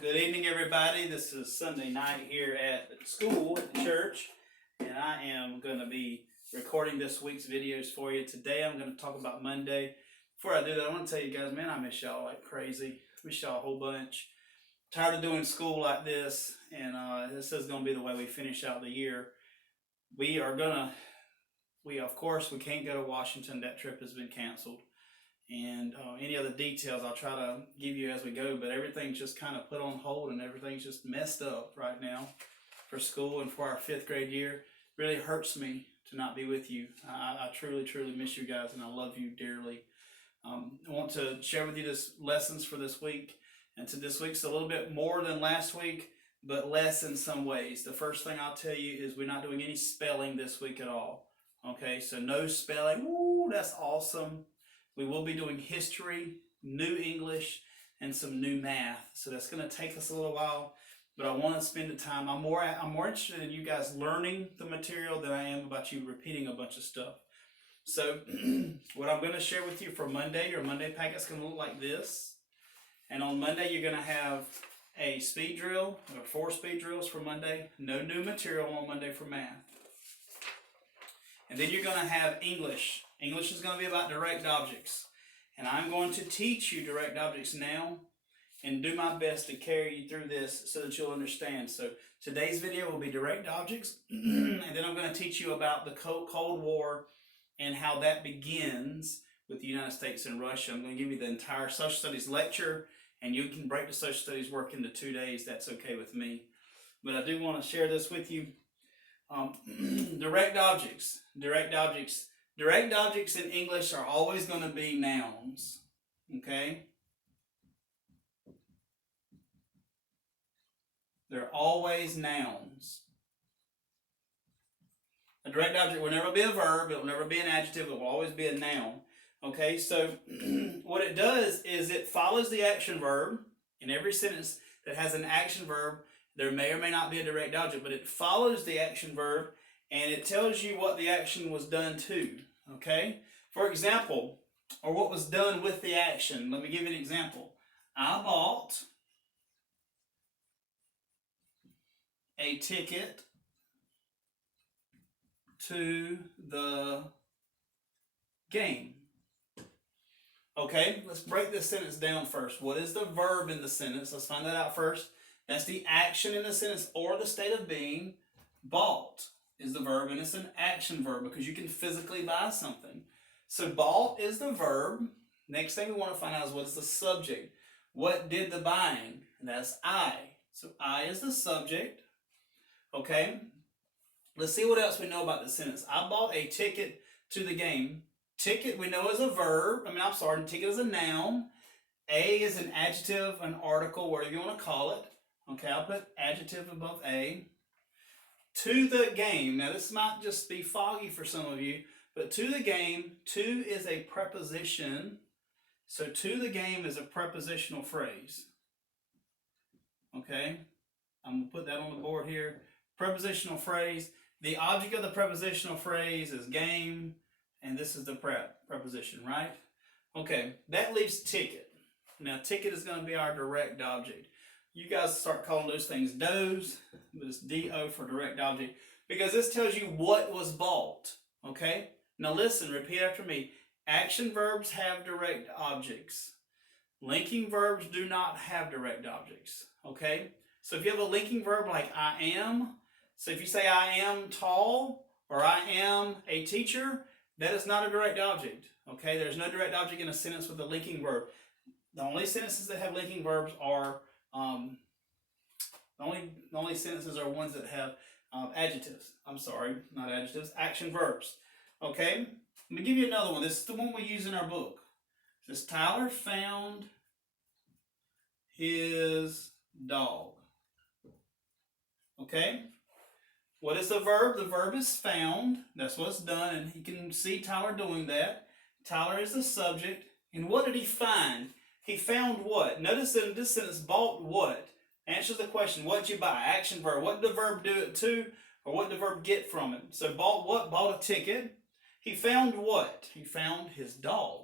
Good evening, everybody. This is Sunday night here at the school, at the church, and I am going to be recording this week's videos for you. Today, I'm going to talk about Monday. Before I do that, I want to tell you guys, man, I miss y'all like crazy. Miss y'all a whole bunch. Tired of doing school like this, and this is going to be the way we finish out the year. Of course, we can't go to Washington. That trip has been canceled. And any other details I'll try to give you as we go, but everything's just kind of put on hold and everything's just messed up right now for school and for our 5th grade year. It really hurts me to not be with you. I truly, truly miss you guys, and I love you dearly. I want to share with you this lessons for this week, and this week's a little bit more than last week, but less in some ways. The first thing I'll tell you is we're not doing any spelling this week at all. Okay, so no spelling. Woo, that's awesome. We will be doing history, new English, and some new math. So that's going to take us a little while, but I want to spend the time. I'm more interested in you guys learning the material than I am about you repeating a bunch of stuff. So what I'm going to share with you for Monday, your Monday packet's going to look like this. And on Monday, you're going to have a speed drill, or 4 speed drills for Monday. No new material on Monday for math. And then you're going to have English. English is going to be about direct objects. And I'm going to teach you direct objects now and do my best to carry you through this so that you'll understand. So today's video will be direct objects. And then I'm going to teach you about the Cold War and how that begins with the United States and Russia. I'm going to give you the entire social studies lecture, and you can break the social studies work into 2 days. That's okay with me. But I do want to share this with you. Direct objects. Direct objects in English are always going to be nouns. Okay? They're always nouns. A direct object will never be a verb. It will never be an adjective. It will always be a noun. Okay? So what it does is it follows the action verb. In every sentence that has an action verb, there may or may not be a direct object, but it follows the action verb and it tells you what the action was done to. Okay? For example, or what was done with the action. Let me give you an example. I bought a ticket to the game. Okay, let's break this sentence down first. What is the verb in the sentence? Let's find that out first. That's the action in the sentence or the state of being. Bought is the verb, and it's an action verb because you can physically buy something. So bought is the verb. Next thing we want to find out is what is the subject. What did the buying? And that's I. So I is the subject. Okay. Let's see what else we know about the sentence. I bought a ticket to the game. Ticket we know is a verb. Ticket is a noun. A is an adjective, an article, whatever you want to call it. Okay, I'll put adjective above A. To the game. Now this might just be foggy for some of you, but to the game, to is a preposition. So to the game is a prepositional phrase. Okay, I'm going to put that on the board here. Prepositional phrase. The object of the prepositional phrase is game, and this is the preposition, right? Okay, that leaves ticket. Now ticket is going to be our direct object. You guys start calling those things does, but it's D-O for direct object, because this tells you what was bought. Okay? Now listen, repeat after me. Action verbs have direct objects. Linking verbs do not have direct objects. Okay? So if you have a linking verb like I am, so if you say I am tall or I am a teacher, that is not a direct object. Okay? There's no direct object in a sentence with a linking verb. The only sentences that have linking verbs are the only sentences are ones that have adjectives. I'm sorry, not adjectives, action verbs. Okay? Let me give you another one. This is the one we use in our book. It says, Tyler found his dog. Okay? What is the verb? The verb is found. That's what's done, and you can see Tyler doing that. Tyler is the subject. And what did he find? He found what? Notice in this sentence, bought what? Answers the question, what did you buy? Action verb. What did the verb do it to? Or what did the verb get from it? So bought what? Bought a ticket. He found what? He found his dog.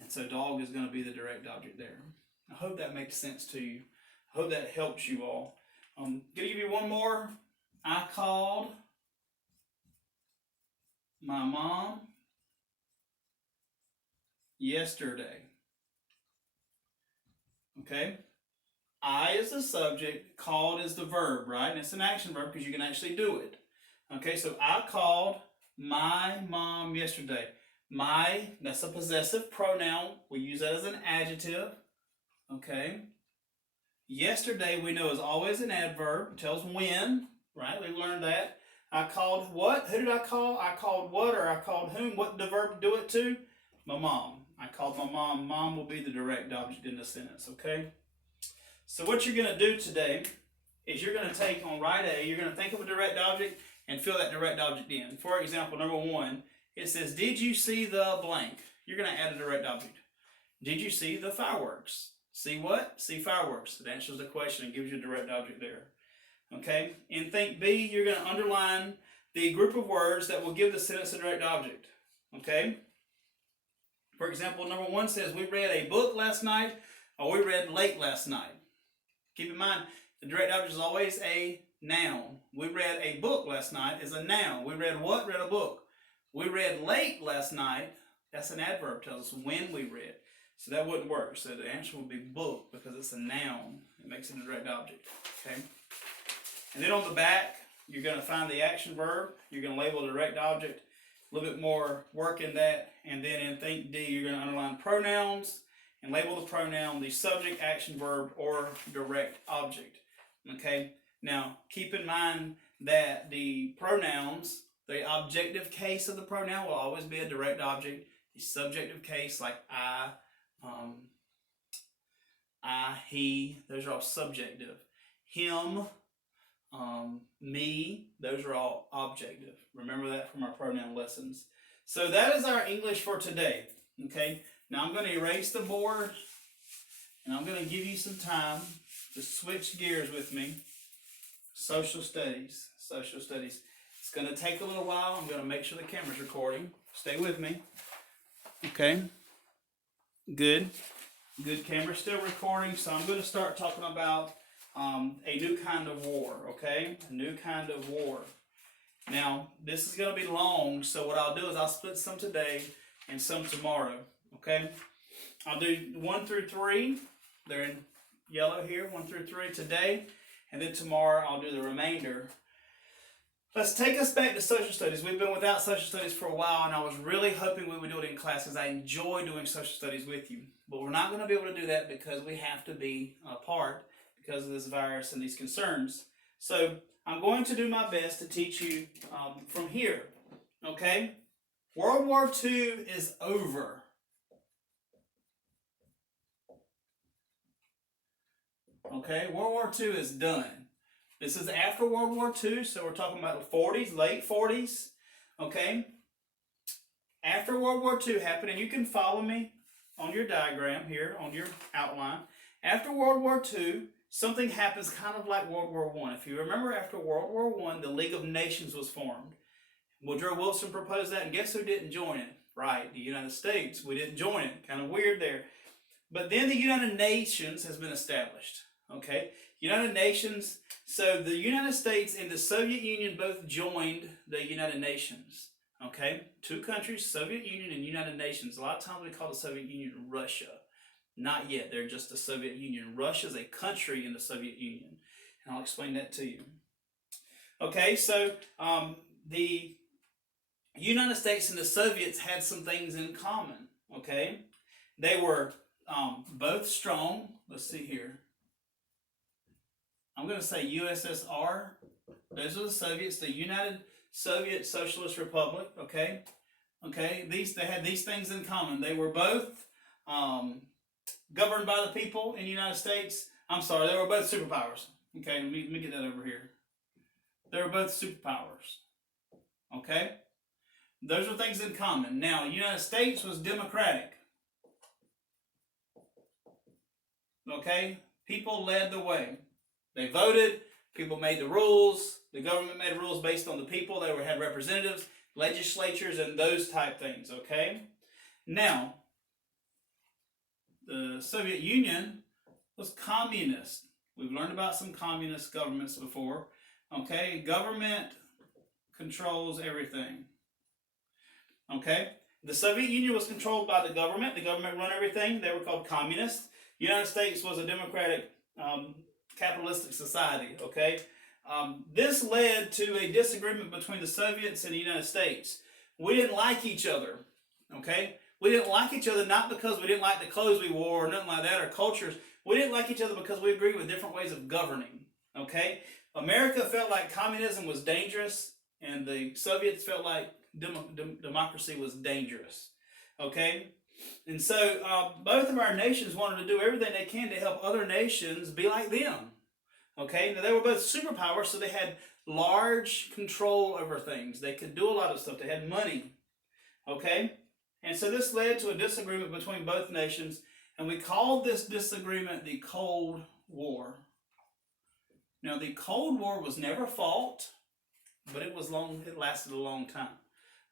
And so dog is going to be the direct object there. I hope that makes sense to you. I hope that helps you all. Gonna give you one more. I called my mom yesterday. Okay? I is the subject, called is the verb, right? And it's an action verb because you can actually do it. Okay, so I called my mom yesterday. My, that's a possessive pronoun. We use that as an adjective. Okay. Yesterday we know is always an adverb. It tells when, right? We've learned that. I called what? Who did I call? I called what or I called whom? What did the verb do it to? My mom. I called my mom. Mom will be the direct object in the sentence, okay? So what you're going to do today is you're going to take on right A, you're going to think of a direct object and fill that direct object in. For example, number 1, it says, did you see the blank? You're going to add a direct object. Did you see the fireworks? See what? See fireworks. It answers the question and gives you a direct object there. Okay? In think B, you're going to underline the group of words that will give the sentence a direct object. Okay? For example, number 1 says, we read a book last night, or we read late last night. Keep in mind, the direct object is always a noun. We read a book last night is a noun. We read what? Read a book. We read late last night. That's an adverb. Tells us when we read. So that wouldn't work. So the answer would be book because it's a noun. It makes it a direct object. Okay. And then on the back, you're going to find the action verb. You're going to label the direct object. A little bit more work in that. And then in think D, you're going to underline pronouns and label the pronoun the subject, action verb, or direct object. Okay. Now keep in mind that the pronouns, the objective case of the pronoun will always be a direct object. The subjective case, like I, he, those are all subjective. Him, me, those are all objective. Remember that from our pronoun lessons. So that is our English for today. Okay, now I'm going to erase the board and I'm going to give you some time to switch gears with me. Social studies. Social studies. It's going to take a little while. I'm going to make sure the camera's recording. Stay with me. Okay. Good. Good. Camera's still recording. So I'm going to start talking about a new kind of war. Okay. A new kind of war. Now, this is going to be long. So what I'll do is I'll split some today and some tomorrow. Okay. I'll do 1 through 3. They're in yellow here. 1 through 3 today. And then tomorrow I'll do the remainder. Let's take us back to social studies. We've been without social studies for a while, and I was really hoping we would do it in class because I enjoy doing social studies with you. But we're not going to be able to do that because we have to be apart because of this virus and these concerns. So I'm going to do my best to teach you from here. Okay? World War II is over. Okay, World War II is done. This is after World War II, so we're talking about the 40s, late 40s. Okay? After World War II happened, and you can follow me on your diagram here, on your outline. After World War II, something happens kind of like World War I. If you remember, after World War I, the League of Nations was formed. Woodrow Wilson proposed that, and guess who didn't join it? Right, the United States. We didn't join it. Kind of weird there. But then the United Nations has been established. Okay, United Nations. So the United States and the Soviet Union both joined the United Nations. Okay, 2 countries, Soviet Union and United Nations. A lot of times we call the Soviet Union Russia. Not yet. They're just the Soviet Union. Russia is a country in the Soviet Union, and I'll explain that to you. Okay, so the United States and the Soviets had some things in common. Okay, they were both strong. Let's see here. I'm going to say USSR. Those are the Soviets, the United Soviet Socialist Republic. Okay, okay. They had these things in common. They were both governed by the people in the United States. I'm sorry, they were both superpowers. Okay, let me get that over here. They were both superpowers. Okay, those are things in common. Now, the United States was democratic. Okay, people led the way. They voted, people made the rules, the government made rules based on the people. They had representatives, legislatures, and those type things, okay? Now, the Soviet Union was communist. We've learned about some communist governments before. Okay, government controls everything. Okay, the Soviet Union was controlled by the government. The government run everything. They were called communists. The United States was a democratic, capitalistic society. Okay, this led to a disagreement between the Soviets and the United States. We didn't like each other. Okay, we didn't like each other not because we didn't like the clothes we wore or nothing like that, or cultures. We didn't like each other because we agreed with different ways of governing. Okay, America felt like communism was dangerous, and the Soviets felt like democracy was dangerous. Okay, and so both of our nations wanted to do everything they can to help other nations be like them. Okay, now they were both superpowers, so they had large control over things. They could do a lot of stuff. They had money. Okay, and so this led to a disagreement between both nations, and we called this disagreement the Cold War. Now, the Cold War was never fought, but it lasted a long time.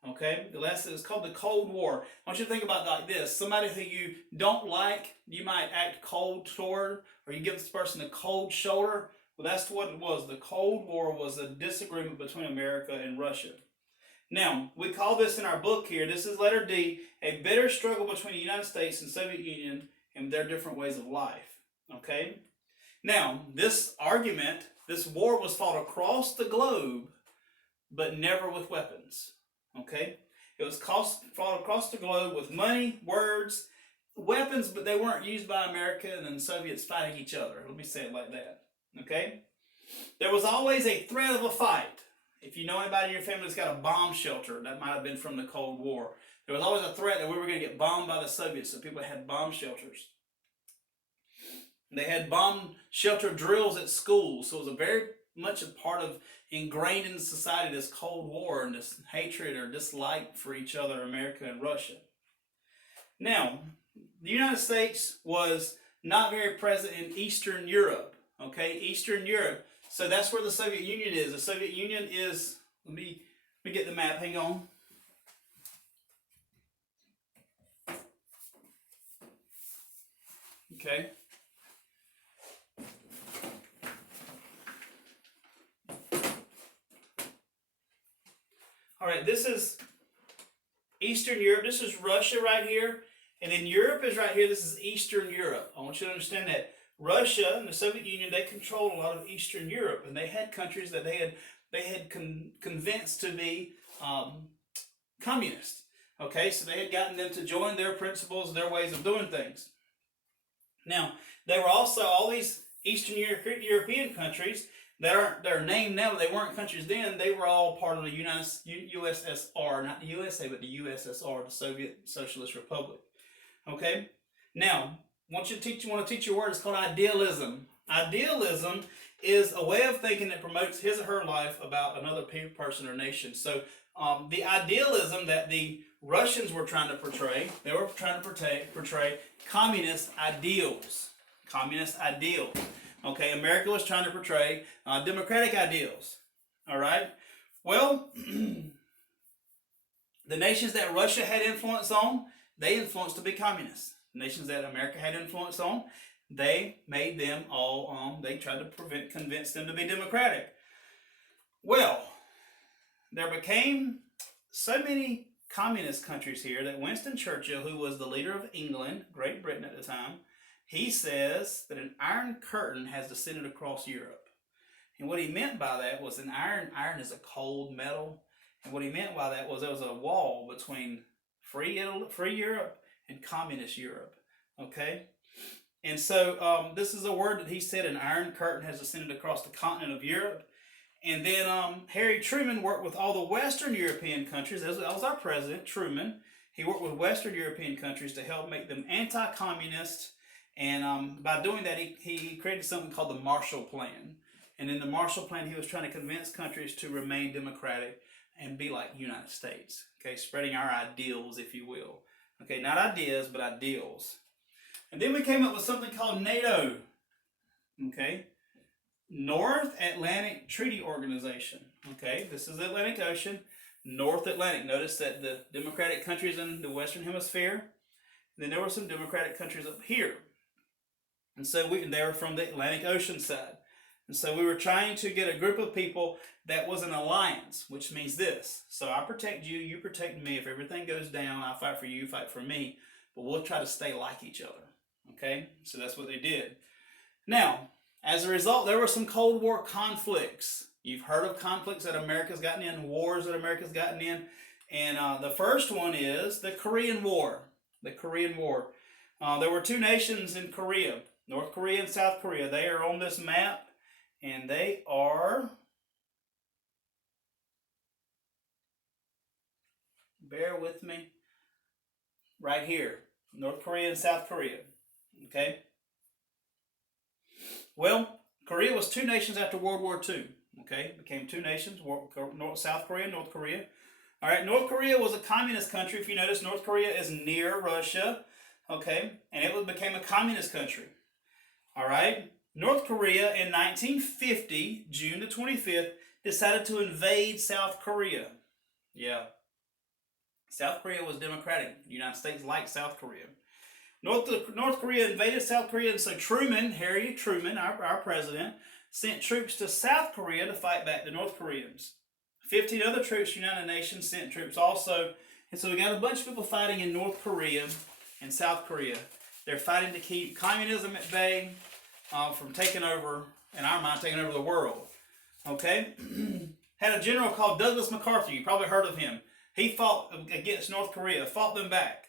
Okay, it's called the Cold War. I want you to think about it like this: somebody who you don't like, you might act cold toward, or you give this person a cold shoulder. Well, that's what it was. The Cold War was a disagreement between America and Russia. Now, we call this in our book here, this is letter D, a bitter struggle between the United States and Soviet Union and their different ways of life. Okay? Now, this war was fought across the globe, but never with weapons. Okay? It was fought across the globe with money, words, weapons, but they weren't used by America and then the Soviets fighting each other. Let me say it like that. Okay? There was always a threat of a fight. If you know anybody in your family that's got a bomb shelter, that might have been from the Cold War. There was always a threat that we were going to get bombed by the Soviets, so people had bomb shelters. They had bomb shelter drills at schools, so it was a very much a part of ingrained in society, this Cold War and this hatred or dislike for each other, America and Russia. Now, the United States was not very present in Eastern Europe. Okay, Eastern Europe. So that's where the Soviet Union is. The Soviet Union is, let me get the map, hang on. Okay. All right, this is Eastern Europe. This is Russia right here. And then Europe is right here. This is Eastern Europe. I want you to understand that. Russia and the Soviet Union, they controlled a lot of Eastern Europe, and they had countries that they had convinced to be communist. Okay, so they had gotten them to join their principles, their ways of doing things. Now, there were also all these Eastern European countries they're named now, but they weren't countries then. They were all part of the USSR, not the USA, but the USSR, the Soviet Socialist Republic. Okay, now. Want to teach you a word. It's called idealism. Idealism is a way of thinking that promotes his or her life about another person or nation. So the idealism that the Russians were trying to portray, they were trying to portray communist ideals. Communist ideals. Okay, America was trying to portray democratic ideals. All right. Well, the nations that Russia had influence on, they influenced to be communists. Nations that America had influence on, they made them all, they tried to convince them to be democratic. Well, there became so many communist countries here that Winston Churchill, who was the leader of England, Great Britain at the time, he says that an iron curtain has descended across Europe. And what he meant by that was iron is a cold metal. And what he meant by that was there was a wall between free Europe and communist Europe. Okay? And so this is a word that he said, an iron curtain has descended across the continent of Europe. And then Harry Truman worked with all the Western European countries. That was our president, Truman. He worked with Western European countries to help make them anti-communist. And by doing that, he created something called the Marshall Plan. And in the Marshall Plan, he was trying to convince countries to remain democratic and be like the United States. Okay, spreading our ideals, if you will. Okay, not ideas, but ideals. And then we came up with something called NATO. Okay, North Atlantic Treaty Organization. Okay, this is the Atlantic Ocean, North Atlantic. Notice that the democratic countries in the Western Hemisphere, then there were some democratic countries up here. And so they were from the Atlantic Ocean side. And so we were trying to get a group of people that was an alliance, which means this. So I protect you, you protect me. If everything goes down, I fight for you, you fight for me. But we'll try to stay like each other. Okay? So that's what they did. Now, as a result, there were some Cold War conflicts. You've heard of conflicts that America's gotten in, wars that America's gotten in. And the first one is the Korean War. The Korean War. There were two nations in Korea, North Korea and South Korea. They are on this map, and they are, bear with me, right here, North Korea and South Korea. Okay? Well, Korea was two nations after World War II. Okay? It became two nations, South Korea and North Korea. All right, North Korea was a communist country. If you notice, North Korea is near Russia. Okay? And it became a communist country. All right? North Korea in 1950, June the 25th, decided to invade South Korea. Yeah. South Korea was democratic. The United States liked South Korea. North Korea invaded South Korea, and so Truman, Harry Truman, our president, sent troops to South Korea to fight back the North Koreans. 15 other troops, United Nations sent troops also. And so we got a bunch of people fighting in North Korea and South Korea. They're fighting to keep communism at bay from taking over, in our mind, taking over the world. Okay? Had a general called Douglas MacArthur. You probably heard of him. He fought against North Korea, fought them back.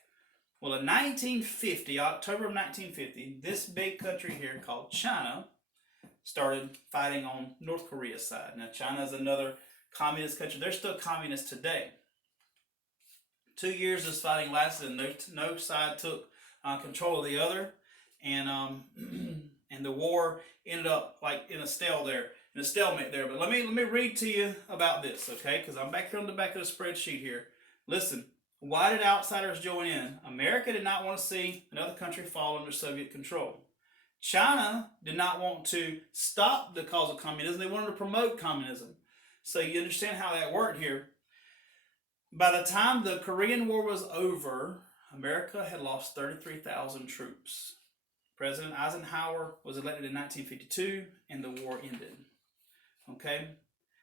Well, in 1950, October of 1950, this big country here called China started fighting on North Korea's side. Now, China is another communist country. They're still communist today. 2 years this fighting lasted, and no side took control of the other, and and the war ended up like in a stalemate there. But let me read to you about this, okay? Because I'm back here on the back of the spreadsheet here. Listen. Why did outsiders join in? America did not want to see another country fall under Soviet control. China did not want to stop the cause of communism. They wanted to promote communism. So you understand how that worked here. By the time the Korean War was over, America had lost 33,000 troops. President Eisenhower was elected in 1952, and the war ended. Okay?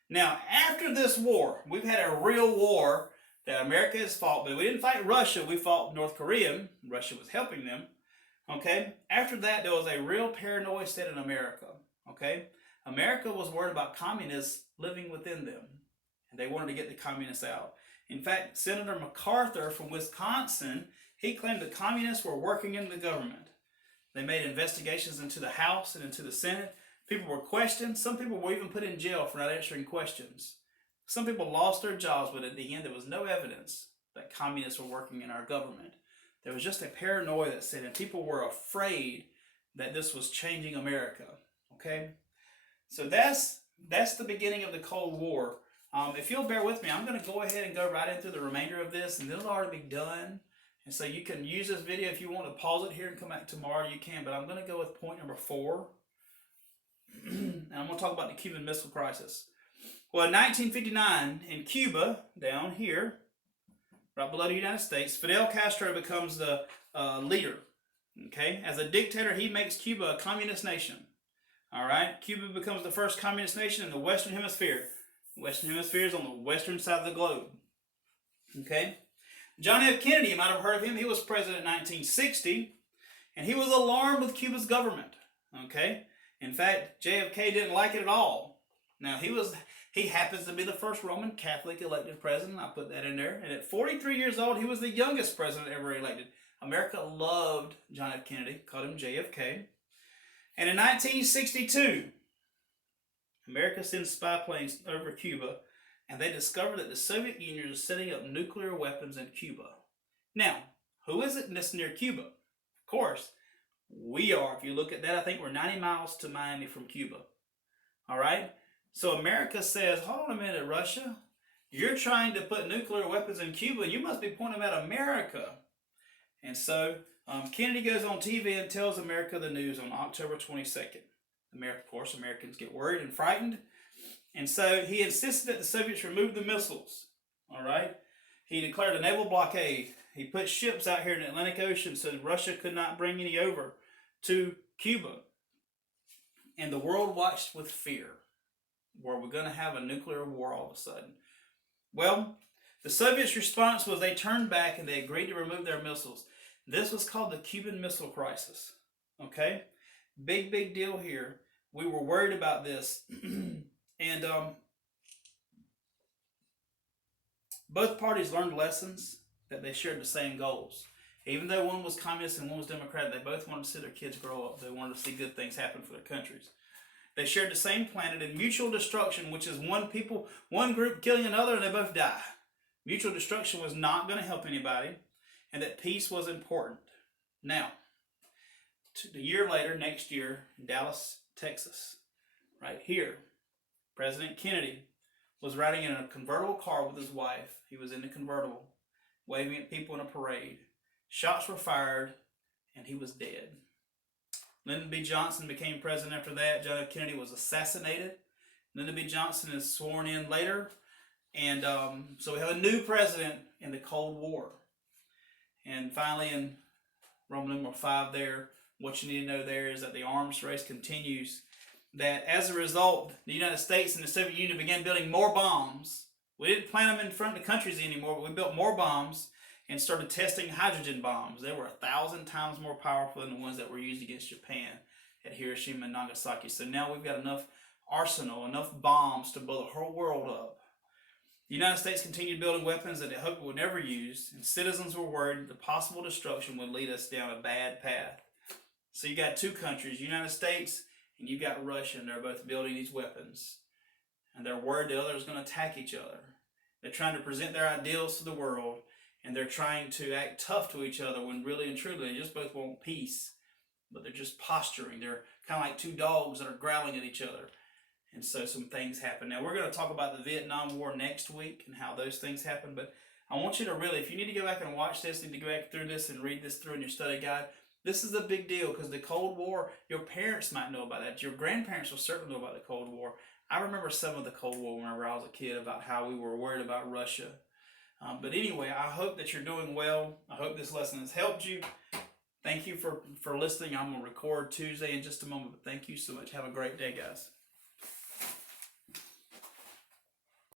Now, after this war, we've had a real war that America has fought, but we didn't fight Russia, we fought North Korea. Russia was helping them. Okay? After that, there was a real paranoia set in America. Okay? America was worried about communists living within them, and they wanted to get the communists out. In fact, Senator MacArthur from Wisconsin, he claimed the communists were working in the government. They made investigations into the House and into the Senate. People were questioned. Some people were even put in jail for not answering questions. Some people lost their jobs, but at the end, there was no evidence that communists were working in our government. There was just a paranoia that set in. People were afraid that this was changing America. Okay? So that's the beginning of the Cold War. If you'll bear with me, I'm going to go ahead and go right into the remainder of this, and it'll already be done. And so you can use this video. If you want to pause it here and come back tomorrow, you can. But I'm going to go with point number 4. And I'm going to talk about the Cuban Missile Crisis. Well, in 1959, in Cuba, down here, right below the United States, Fidel Castro becomes the leader. Okay? As a dictator, he makes Cuba a communist nation. All right? Cuba becomes the first communist nation in the Western Hemisphere. The Western Hemisphere is on the western side of the globe. Okay? John F. Kennedy, you might have heard of him. He was president in 1960, and he was alarmed with Cuba's government. Okay? In fact, JFK didn't like it at all. Now, he happens to be the first Roman Catholic elected president. I put that in there. And at 43 years old, he was the youngest president ever elected. America loved John F. Kennedy, called him JFK. And in 1962, America sends spy planes over Cuba, and they discovered that the Soviet Union is setting up nuclear weapons in Cuba. Now, who is it that's near Cuba? Of course, we are. If you look at that, I think we're 90 miles to Miami from Cuba. All right? So America says, hold on a minute, Russia. You're trying to put nuclear weapons in Cuba. You must be pointing at America. And so Kennedy goes on TV and tells America the news on October 22nd. Of course, Americans get worried and frightened. And so he insisted that the Soviets remove the missiles. All right? He declared a naval blockade. He put ships out here in the Atlantic Ocean so Russia could not bring any over to Cuba. And the world watched with fear. Were we going to have a nuclear war all of a sudden? Well, the Soviets' response was they turned back and they agreed to remove their missiles. This was called the Cuban Missile Crisis. Okay? Big deal here. We were worried about this. And both parties learned lessons that they shared the same goals. Even though one was communist and one was democratic, they both wanted to see their kids grow up. They wanted to see good things happen for their countries. They shared the same planet in mutual destruction, which is one group killing another, and they both die. Mutual destruction was not going to help anybody, and that peace was important. Now, a year later, next year, in Dallas, Texas, right here, President Kennedy was riding in a convertible car with his wife. He was in the convertible, waving at people in a parade. Shots were fired, and he was dead. Lyndon B. Johnson became president after that. John F. Kennedy was assassinated. Lyndon B. Johnson is sworn in later. And so we have a new president in the Cold War. And finally, in Roman numeral 5 there, what you need to know there is that the arms race continues. That as a result, the United States and the Soviet Union began building more bombs. We didn't plant them in front of the countries anymore, but we built more bombs and started testing hydrogen bombs. They were 1,000 times more powerful than the ones that were used against Japan at Hiroshima and Nagasaki. So now we've got enough arsenal, enough bombs to blow the whole world up. The United States continued building weapons that they hoped would never use, and citizens were worried that the possible destruction would lead us down a bad path. So you got two countries, United States and you got Russia, and they're both building these weapons. And they're worried the other is going to attack each other. They're trying to present their ideals to the world, and they're trying to act tough to each other when really and truly they just both want peace. But they're just posturing. They're kind of like two dogs that are growling at each other. And so some things happen. Now we're going to talk about the Vietnam War next week and how those things happen. But I want you to really, if you need to go back and watch this, need to go back through this and read this through in your study guide. This is a big deal because the Cold War, your parents might know about that. Your grandparents will certainly know about the Cold War. I remember some of the Cold War whenever I was a kid about how we were worried about Russia. But anyway, I hope that you're doing well. I hope this lesson has helped you. Thank you for listening. I'm going to record Tuesday in just a moment. But thank you so much. Have a great day, guys.